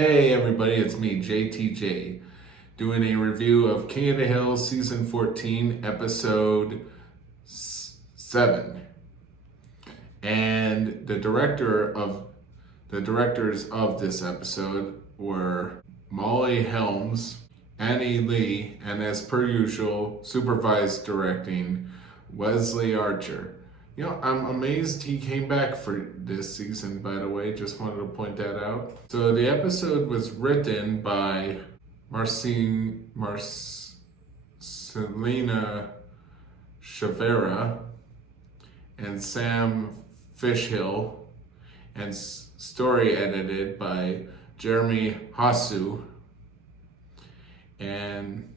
Hey everybody, it's me, JTJ, doing a review of King of the Hill Season 14, Episode 7. And the directors of this episode were Molly Helms, Annie Lee, and as per usual, supervised directing Wesley Archer. You know, I'm amazed he came back for this season, by the way. Just wanted to point that out. So the episode was written by Marcelina Chavera and Sam Fishhill, and story edited by Jeremy Hasu. And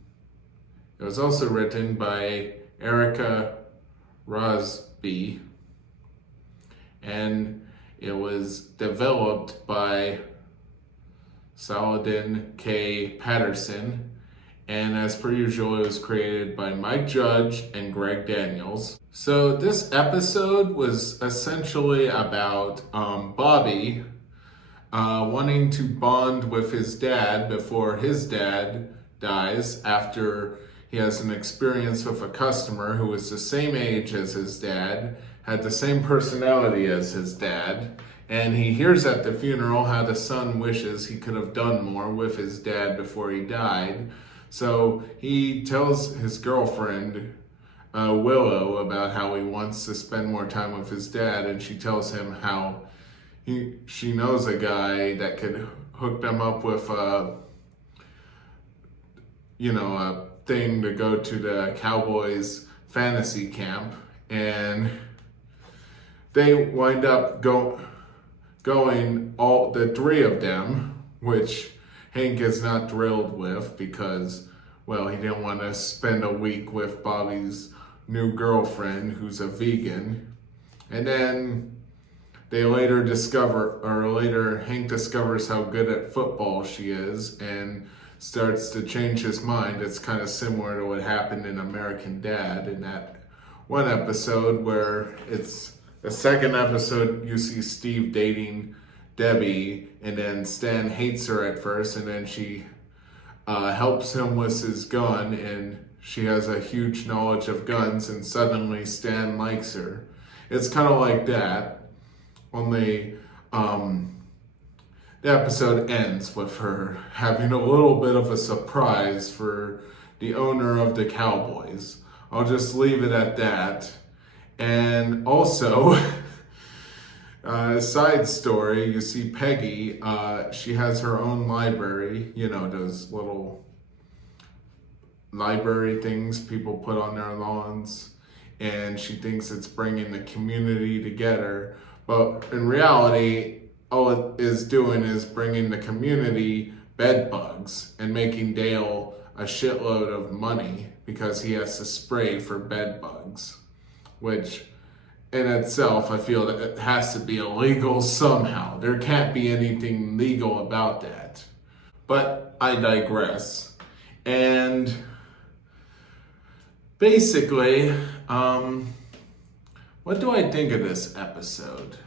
it was also written by Erica Rosby, and it was developed by Saladin K. Patterson, and as per usual, it was created by Mike Judge and Greg Daniels. So this episode was essentially about Bobby wanting to bond with his dad before his dad dies, after he has an experience with a customer who is the same age as his dad, had the same personality as his dad, and he hears at the funeral how the son wishes he could have done more with his dad before he died. So he tells his girlfriend, Willow, about how he wants to spend more time with his dad, and she tells him how she knows a guy that could hook them up with a thing to go to the Cowboys fantasy camp, and they wind up going, all the three of them, which Hank is not thrilled with because, well, he didn't want to spend a week with Bobby's new girlfriend who's a vegan. And then Hank discovers how good at football she is and starts to change his mind. It's kind of similar to what happened in American Dad in that one episode, where it's the second episode you see Steve dating Debbie, and then Stan hates her at first, and then she helps him with his gun, and she has a huge knowledge of guns, and suddenly Stan likes her. It's kind of like that, only the episode ends with her having a little bit of a surprise for the owner of the Cowboys. I'll just leave it at that. And also, side story, you see Peggy, she has her own library, those little library things people put on their lawns, and she thinks it's bringing the community together, but in reality, all it is doing is bringing the community bed bugs and making Dale a shitload of money because he has to spray for bed bugs, which in itself, I feel that it has to be illegal somehow. There can't be anything legal about that. But I digress. And basically, what do I think of this episode?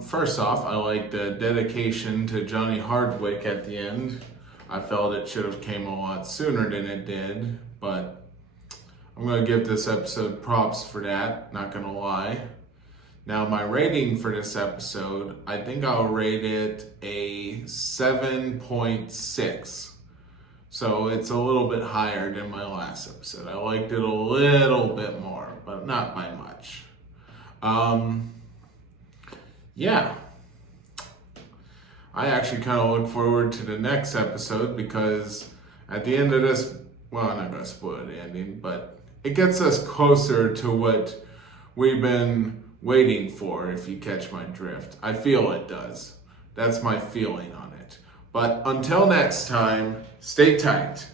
First off, I like the dedication to Johnny Hardwick at the end. I felt it should have came a lot sooner than it did, but I'm going to give this episode props for that, not going to lie. Now, my rating for this episode, I think I'll rate it a 7.6. So it's a little bit higher than my last episode. I liked it a little bit more, but not by much. Yeah. I actually kind of look forward to the next episode because at the end of this, well, I'm not going to spoil the ending, but it gets us closer to what we've been waiting for, if you catch my drift. I feel it does. That's my feeling on it. But until next time, stay tight.